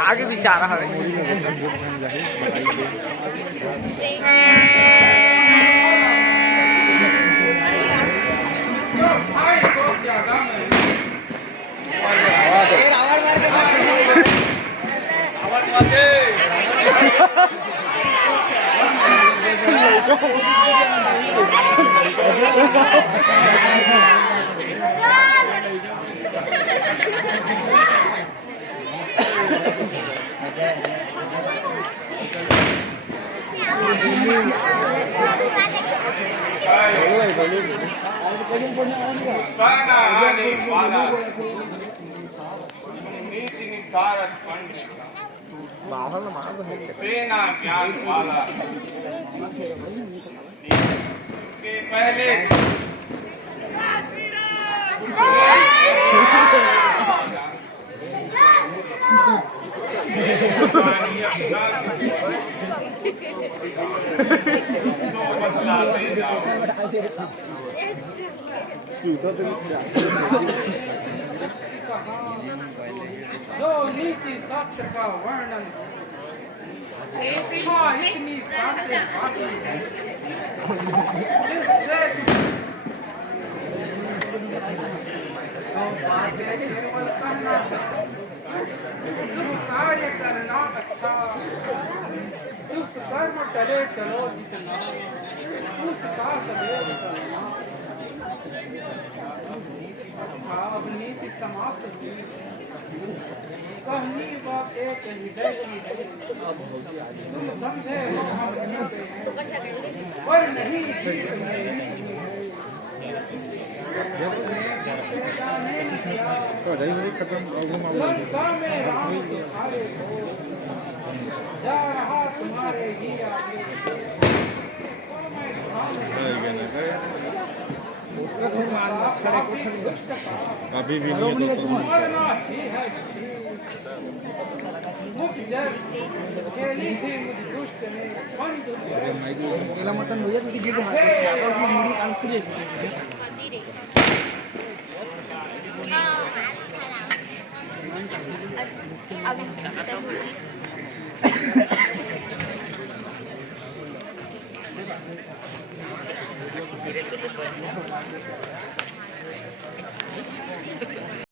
आगे भी चाह रहा है। ज्ञान वाला के पहले जो नीति शास्त्र का वर्णन इतनी शास्त्र बाकी है जिससे केवल करना शुभ कार्य करना अच्छा दुष्कर्म टले टलो जितना उसका सदैव टलना अच्छा। अब नीति समाप्त हुई कहनी बात एक हृदय की है तुम समझे हो हम जीते हैं पर नहीं जीत नहीं लंका में राम तुम्हारे को जा रहा तुम्हारे ही आगे अभी भी नहीं मरना ही है मुझ जैसे खेली थी मुझ दुष्ट ने बंद मेला मतन भैया तुझे गिर रहा है तो मुड़ी कान खुले अभी